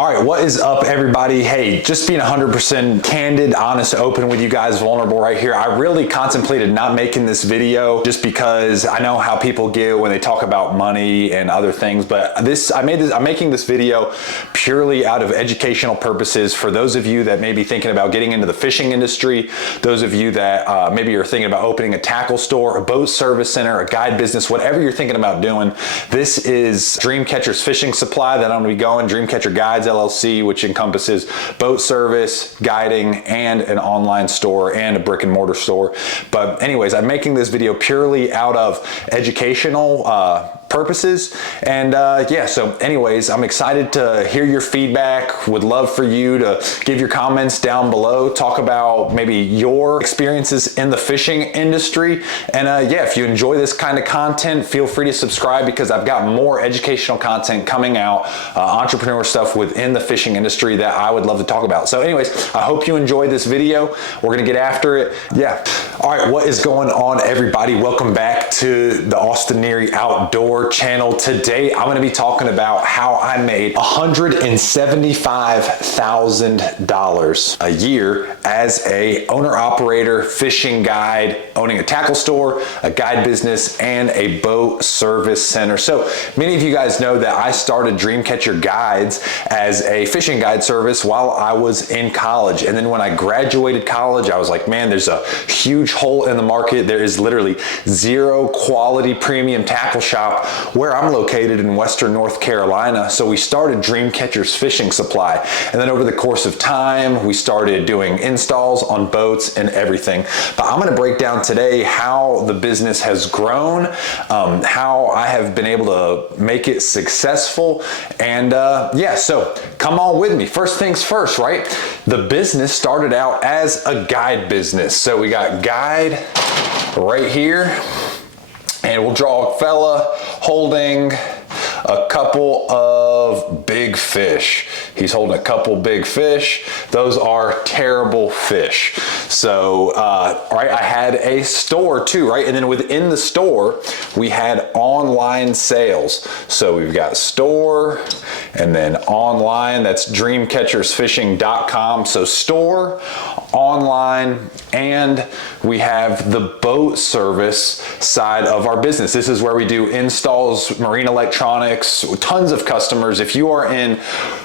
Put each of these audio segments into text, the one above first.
All right, what is up, everybody? Hey, just being 100% candid, honest, open with you guys, vulnerable right here. I really contemplated not making this video just because I know how people get when they talk about money and other things, but I'm making this video purely out of educational purposes for those of you that may be thinking about getting into the fishing industry, those of you that maybe you're thinking about opening a tackle store, a boat service center, a guide business, whatever you're thinking about doing. This is Dreamcatcher's Fishing Supply that I'm gonna be going, Dreamcatcher Guides LLC, which encompasses boat service, guiding, and an online store and a brick and mortar store. But anyways, I'm making this video purely out of educational purposes. And yeah, so anyways, I'm excited to hear your feedback. Would love for you to give your comments down below, talk about maybe your experiences in the fishing industry. And yeah, if you enjoy this kind of content, feel free to subscribe because I've got more educational content coming out, entrepreneur stuff within the fishing industry that I would love to talk about. So anyways, I hope you enjoyed this video. We're gonna get after it. Yeah. All right, what is going on, everybody? Welcome back to the Austin Neary Outdoor channel. Today, I'm gonna be talking about how I made $175,000 a year as a owner-operator, fishing guide, owning a tackle store, a guide business, and a boat service center. So many of you guys know that I started Dreamcatcher Guides as a fishing guide service while I was in college. And then when I graduated college, I was like, man, there's a huge hole in the market. There is literally zero quality premium tackle shop where I'm located in Western North Carolina. So we started Dreamcatcher's Fishing Supply. And then over the course of time, we started doing installs on boats and everything. But I'm gonna break down today how the business has grown, how I have been able to make it successful. And yeah, so come on with me. First things first, right? The business started out as a guide business. So we got guide right here, and we'll draw a fella holding a couple of big fish. He's holding a couple big fish. Those are terrible fish. So, right, I had a store too, right? And then within the store, we had online sales. So we've got store and then online, that's dreamcatchersfishing.com. So store, online, and we have the boat service side of our business. This is where we do installs, marine electronics, tons of customers. If you are in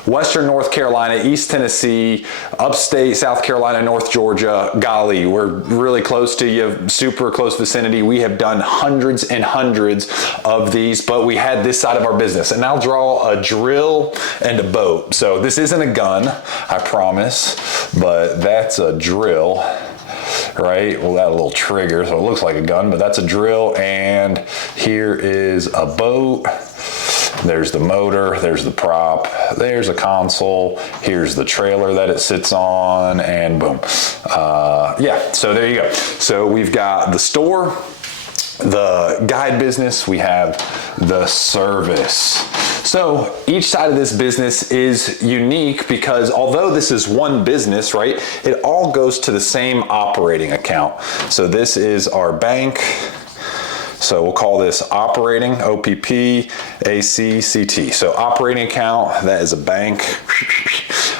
Western North Carolina, East Tennessee, upstate South Carolina, North Georgia, golly, we're really close to you, super close vicinity. We have done hundreds and hundreds of these, but we had this side of our business. And I'll draw a drill and a boat. So this isn't a gun, I promise, but that's a drill. Right, well, that little trigger, so it looks like a gun, but that's a drill. And here is a boat. There's the motor, there's the prop, there's a console, here's the trailer that it sits on, and boom. Yeah, so there you go. So we've got the store, the guide business, we have the service. So each side of this business is unique because although this is one business, right, it all goes to the same operating account. So this is our bank. So we'll call this operating, OPP-ACCT. So operating account, that is a bank.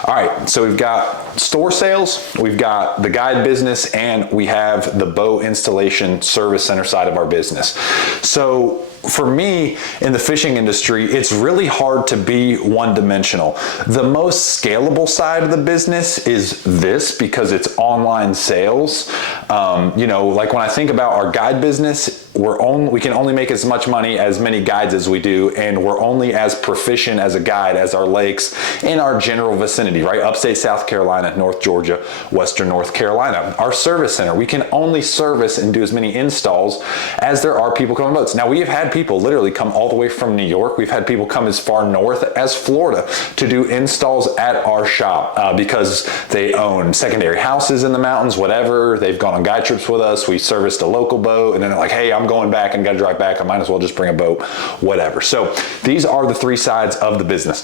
All right, so we've got store sales, we've got the guide business, and we have the boat installation service center side of our business. So for me in the fishing industry, it's really hard to be one-dimensional. The most scalable side of the business is this because it's online sales. You know, like when I think about our guide business, we can only make as much money as many guides as we do, and we're only as proficient as a guide as our lakes in our general vicinity, right? Upstate South Carolina, North Georgia, Western North Carolina. Our service center, we can only service and do as many installs as there are people coming boats. Now, we have had people literally come all the way from New York. We've had people come as far north as Florida to do installs at our shop because they own secondary houses in the mountains, whatever. They've gone on guide trips with us. We serviced a local boat, and then they're like, hey, I'm going back and got to drive back. I might as well just bring a boat, whatever. So these are the three sides of the business.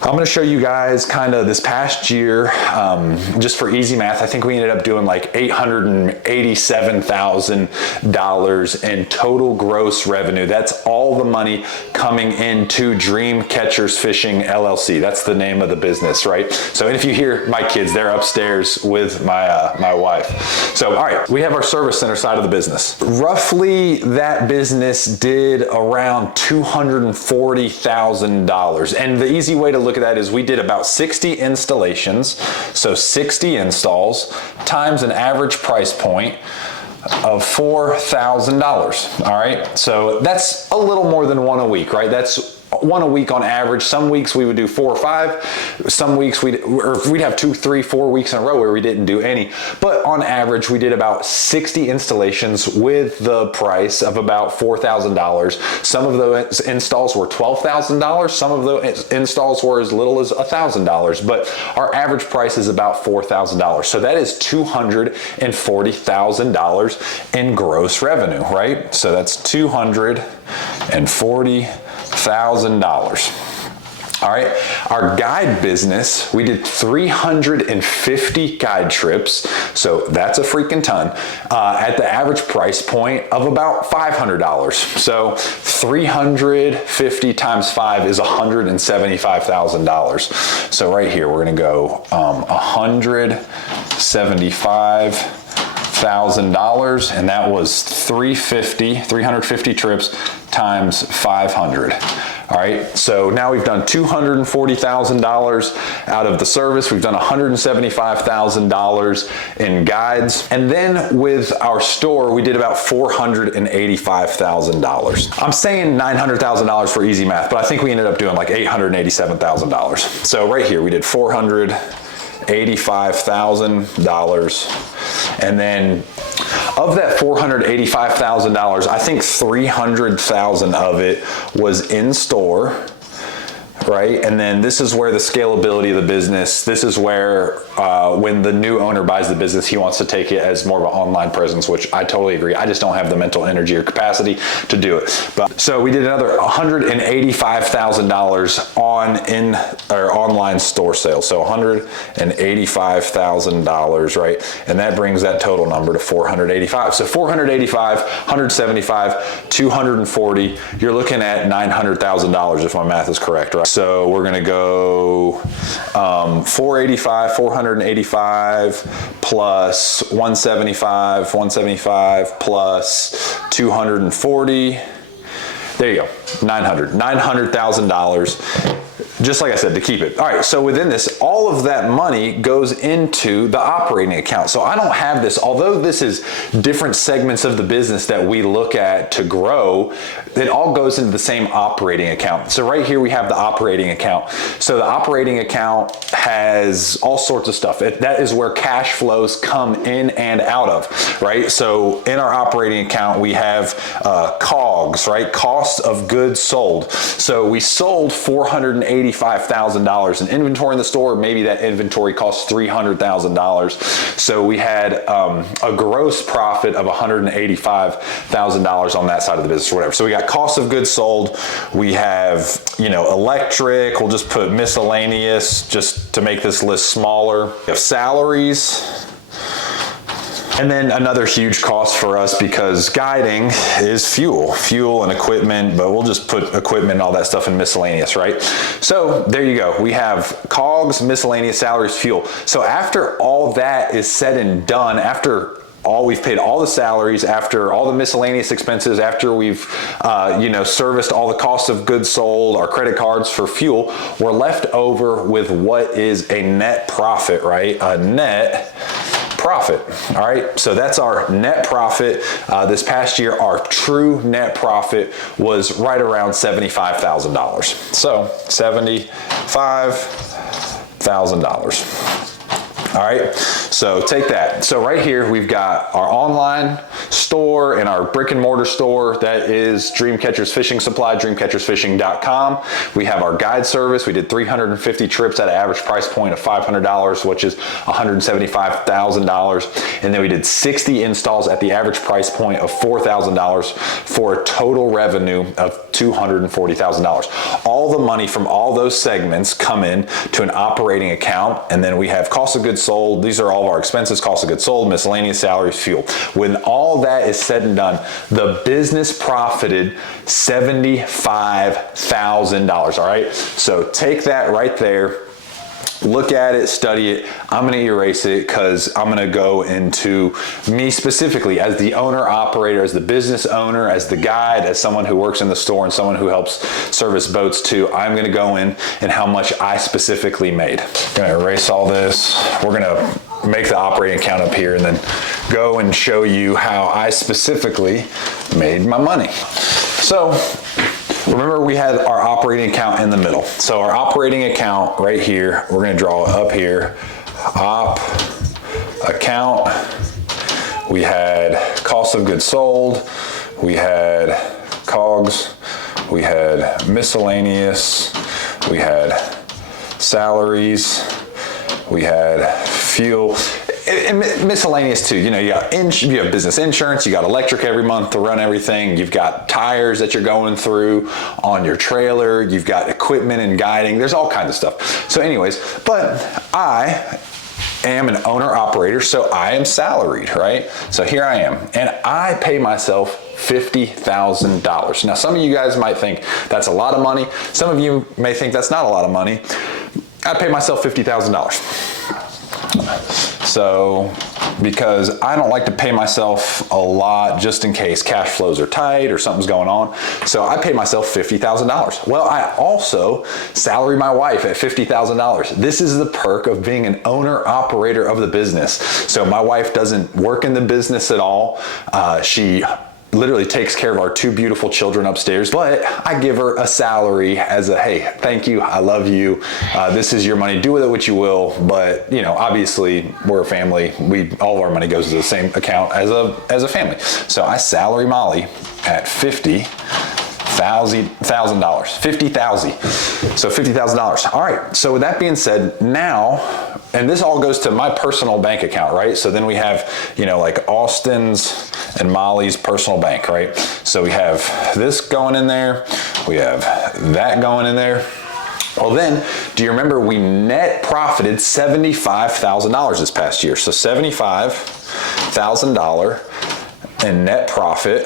I'm gonna show you guys kind of this past year, just for easy math, I think we ended up doing like $887,000 in total gross revenue. That's all the money coming into Dream Catchers Fishing LLC. That's the name of the business, right? So, and if you hear my kids, they're upstairs with my wife. So, all right, we have our service center side of the business. Roughly that business did around $240,000. And the easy way to look at that is we did about 60 installations, so 60 installs times an average price point of $4,000. All right, so that's a little more than one a week, right? That's one a week on average. Some weeks we would do 4 or 5. Some weeks we'd have 2, 3, 4 weeks in a row where we didn't do any. But on average, we did about 60 installations with the price of about $4,000. Some of those installs were $12,000. Some of the installs were as little as $1,000. But our average price is about $4,000. So that is $240,000 in gross revenue, right? So that's $240,000. All right, our guide business, we did 350 guide trips, so that's a freaking ton, at the average price point of about $500. So 350 times 5 is $175,000. So right here, we're gonna go $175,000, and that was 350 trips times 500. All right, so now we've done $240,000 out of the service. We've done $175,000 in guides. And then with our store, we did about $485,000. I'm saying $900,000 for easy math, but I think we ended up doing like $887,000. So right here, we did $485,000. And then of that $485,000, I think $300,000 of it was in store, right? And then this is where the scalability of the business, this is where when the new owner buys the business, he wants to take it as more of an online presence, which I totally agree. I just don't have the mental energy or capacity to do it. But so we did another $185,000 online store sales. So $185,000, right? And that brings that total number to 485. So 485, 175, 240, you're looking at $900,000 if my math is correct, right? So we're gonna go 485 plus 175 plus 240. There you go, $900,000. Just like I said, to keep it. All right, so within this, all of that money goes into the operating account. So I don't have this, although this is different segments of the business that we look at to grow, it all goes into the same operating account. So right here we have the operating account. So the operating account has all sorts of stuff. That is where cash flows come in and out of, right? So in our operating account, we have COGS, right? Cost of goods sold. So we sold $485,000 in inventory in the store. Maybe that inventory costs $300,000. So we had a gross profit of $185,000 on that side of the business or whatever. So we got cost of goods sold. We have, electric. We'll just put miscellaneous just to make this list smaller. We have salaries. And then another huge cost for us, because guiding is fuel and equipment, but we'll just put equipment and all that stuff in miscellaneous, right? So there you go. We have COGS, miscellaneous, salaries, fuel. So after all that is said and done, we've paid all the salaries, after all the miscellaneous expenses, after we've serviced all the cost of goods sold, our credit cards for fuel, we're left over with what is a net profit, right? A net profit. All right, so that's our net profit. This past year, our true net profit was right around $75,000. So $75,000. All right, so take that. So right here, we've got our online store, in our brick and mortar store, that is Dreamcatchers Fishing Supply, dreamcatchersfishing.com. We have our guide service. We did 350 trips at an average price point of $500, which is $175,000. And then we did 60 installs at the average price point of $4,000 for a total revenue of $240,000. All the money from all those segments come in to an operating account, and then we have cost of goods sold. These are all of our expenses: cost of goods sold, miscellaneous, salaries, fuel. When all that is said and done, the business profited $75,000. All right, so take that right there. Look at it, study it. I'm going to erase it because I'm going to go into me specifically as the owner operator, as the business owner, as the guide, as someone who works in the store and someone who helps service boats too. I'm going to go in and how much I specifically made. I'm going to erase all this. We're going to make the operating account up here and then go and show you how I specifically made my money. So remember, we had our operating account in the middle. So our operating account right here, we're going to draw it up here. Op account. We had cost of goods sold. We had COGS. We had miscellaneous. We had salaries. We had fuel. And miscellaneous too. You know, you have business insurance, you got electric every month to run everything, you've got tires that you're going through on your trailer, you've got equipment and guiding, there's all kinds of stuff. So anyways, but I am an owner operator, so I am salaried, right? So here I am, and I pay myself $50,000. Now, some of you guys might think that's a lot of money. Some of you may think that's not a lot of money. I pay myself $50,000. So, because I don't like to pay myself a lot just in case cash flows are tight or something's going on. So I pay myself $50,000. Well, I also salary my wife at $50,000. This is the perk of being an owner operator of the business. So my wife doesn't work in the business at all. She literally takes care of our two beautiful children upstairs, but I give her a salary as a, hey, thank you, I love you, this is your money, do with it what you will, but you know, obviously we're a family, all of our money goes to the same account as a family. So I salary Molly at $50,000. So $50,000. All right. So with that being said, now, and this all goes to my personal bank account, right? So then we have, you know, like Austin's and Molly's personal bank, right? So we have this going in there. We have that going in there. Well, then, do you remember we net profited $75,000 this past year? So $75,000 in net profit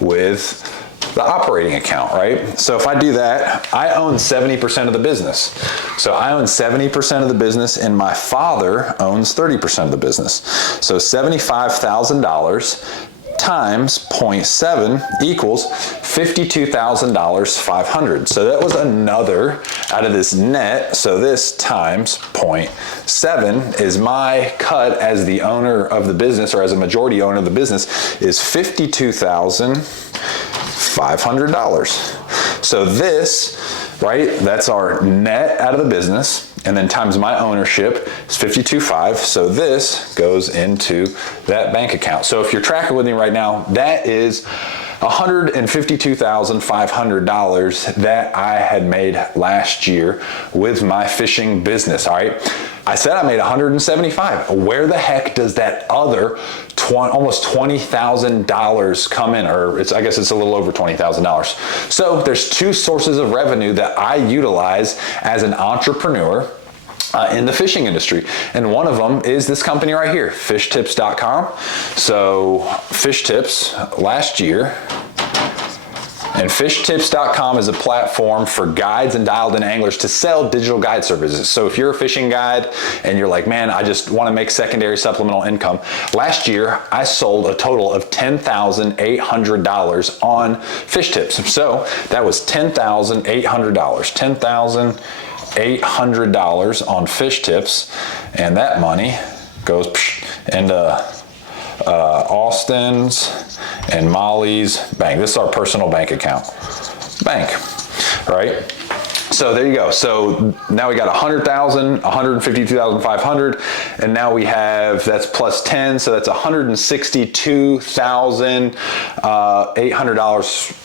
with the operating account, right? So if I do that, I own 70% of the business. So I own 70% of the business and my father owns 30% of the business. So $75,000 times 0.7 equals $52,500. So that was another out of this net. So this times 0.7 is my cut as the owner of the business, or as a majority owner of the business, is $52,500. So this, right, that's our net out of the business, and then times my ownership is 52.5. So this goes into that bank account. So if you're tracking with me right now, that is $152,500 that I had made last year with my fishing business. All right. I said I made $175. Where the heck does that other almost $20,000 come in? Or I guess it's a little over $20,000. So there's two sources of revenue that I utilize as an entrepreneur in the fishing industry. And one of them is this company right here, fishtips.com. So Fish Tips last year, and fishtips.com is a platform for guides and dialed-in anglers to sell digital guide services. So if you're a fishing guide and you're like, man, I just want to make secondary supplemental income. Last year, I sold a total of $10,800 on Fish Tips. So that was $10,800. $10,800 on Fish Tips, and that money goes into Austin's and Molly's bank. This is our personal bank account. Bank, right? So there you go. So now we got 100,000, 152,500, and now we have, that's plus 10, so that's $162,800.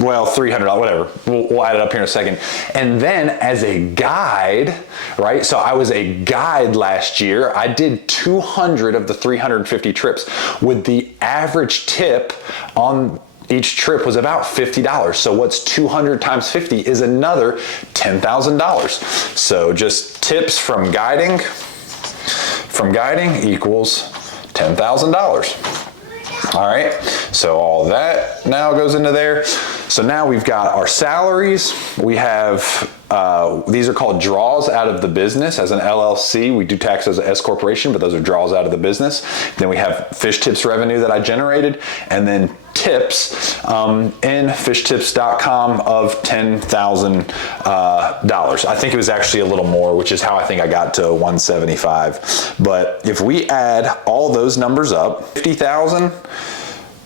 Well, $300, whatever. We'll add it up here in a second. And then as a guide, right? So I was a guide last year. I did 200 of the 350 trips with the average tip on each trip was about $50. So what's 200 times 50 is another $10,000. So just tips from guiding equals $10,000. All right, so all that now goes into there. So now we've got our salaries. We have, these are called draws out of the business. As an LLC, we do tax as an S corporation, but those are draws out of the business. Then we have fish tips revenue that I generated, and then tips in fishtips.com of $10,000. I think it was actually a little more, which is how I think I got to 175. But if we add all those numbers up, 50,000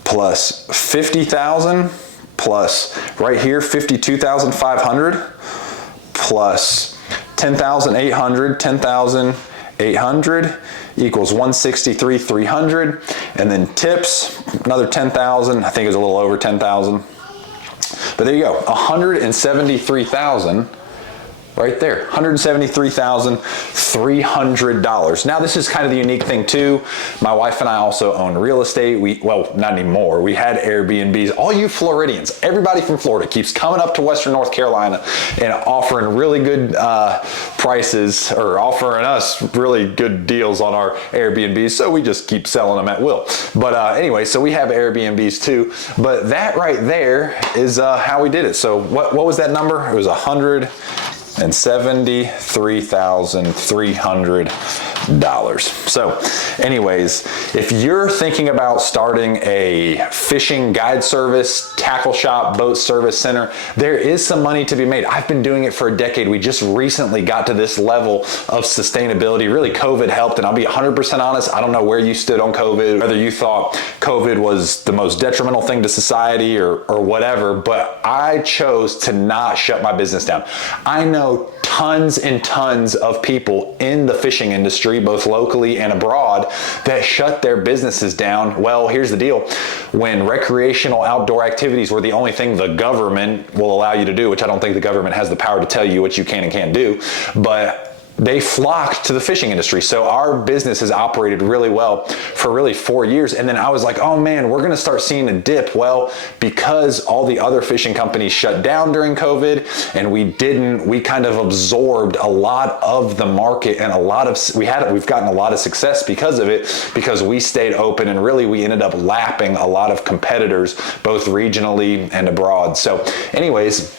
plus 50,000 plus right here 52,500 plus 10,800 equals 163,300, and then tips another 10,000. I think it was a little over 10,000, but there you go, 173,000 right there, $173,300. Now this is kind of the unique thing too. My wife and I also own real estate. Well, not anymore. We had Airbnbs. All you Floridians, everybody from Florida keeps coming up to Western North Carolina and offering really good prices, or offering us really good deals on our Airbnbs. So we just keep selling them at will. But anyway, so we have Airbnbs too. But that right there is how we did it. So what was that number? It was $173,300. So anyways, if you're thinking about starting a fishing guide service, tackle shop, boat service center, there is some money to be made. I've been doing it for a decade. We just recently got to this level of sustainability. Really, COVID helped, and I'll be 100% honest, I don't know where you stood on COVID, whether you thought COVID was the most detrimental thing to society or whatever, but I chose to not shut my business down. I know tons and tons of people in the fishing industry, both locally and abroad, that shut their businesses down. Well, here's the deal. When recreational outdoor activities were the only thing the government will allow you to do, which I don't think the government has the power to tell you what you can and can't do, but they flocked to the fishing industry. So our business has operated really well for really 4 years. And then I was like, oh man, we're gonna start seeing a dip. Well, because all the other fishing companies shut down during COVID and we kind of absorbed a lot of the market, and we've gotten a lot of success because of it, because we stayed open, and really we ended up lapping a lot of competitors, both regionally and abroad. So anyways,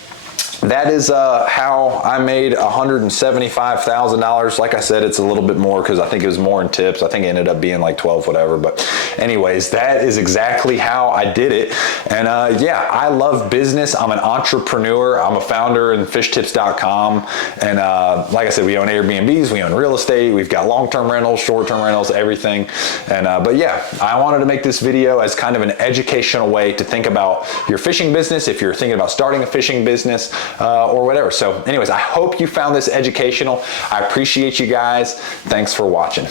that is how I made $175,000. Like I said, it's a little bit more because I think it was more in tips. I think it ended up being like 12, whatever. But anyways, that is exactly how I did it. And yeah, I love business. I'm an entrepreneur. I'm a founder in fishtips.com. And like I said, we own Airbnbs, we own real estate. We've got long-term rentals, short-term rentals, everything. And but yeah, I wanted to make this video as kind of an educational way to think about your fishing business, if you're thinking about starting a fishing business, or whatever. So anyways, I hope you found this educational. I appreciate you guys. Thanks for watching.